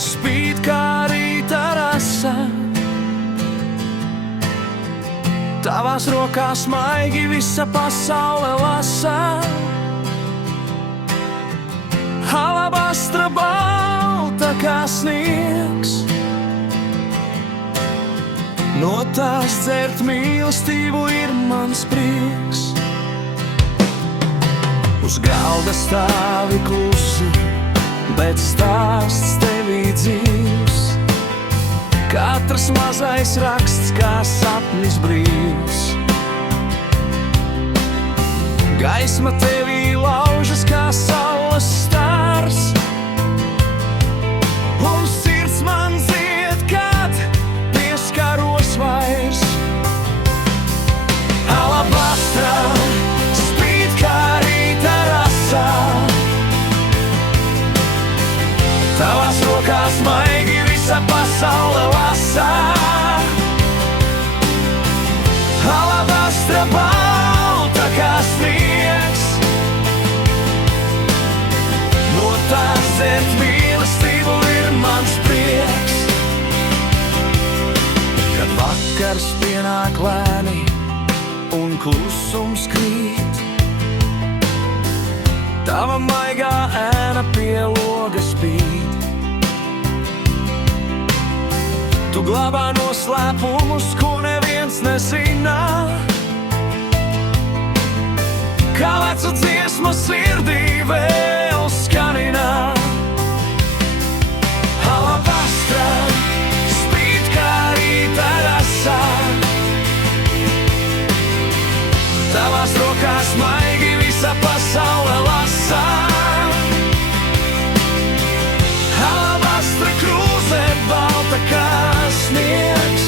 spīd kā rīta rasa. Tavās rokās maigi visa pasaule lasa. Alabastra balta kā sniegs, no tās dzert mīlestību ir mans prieks. Uz galda stāvi klusi, bet stāsts tevī dzīvs. Katrs mazais raksts kā sapnis brīvs. Gaisma tevī laužas kā saules stars, un sirds man zied, kad pieskaros vairs. Alabastra spīd kā rīta rasa. Tavās rokās maigi visa pasaule lasa. Alabastra balta kā sniegs, no tās dzert mīlestību ir mans prieks. Kad vakars pienāk lēni un klusums krīt, tava maigā ēna pie loga spīd. Tu glabā noslēpumus, ko neviens nezina, kā vecu dziesmu sirdī vēl skanina. Alabastra spīd kā rīta rasa. Tavās rokās maigi visa pasaule lasa. Alabastra krūze balta kā sniegs,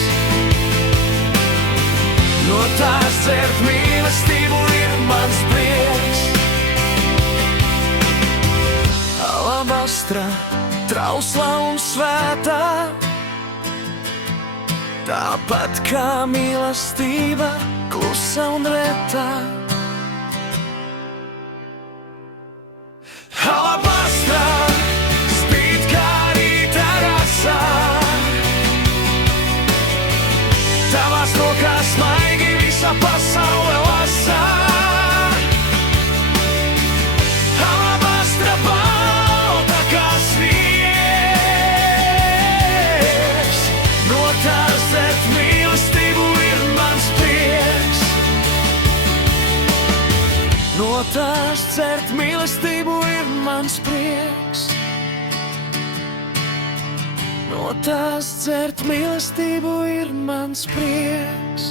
no tās dzert mīlestību ir mans prieks. Alabastra trausla un svētā, tāpat kā mīlestība klusa un retā. Alabastra spīd kā rīta rasa. Tavās rokās maigi visa pasaule lasa. Alabastra balta kā sniegs, no tās dzert mīlestību ir mans prieks. No tās dzert mīlestību ir mans prieks. No tās dzert mīlestību ir mans prieks.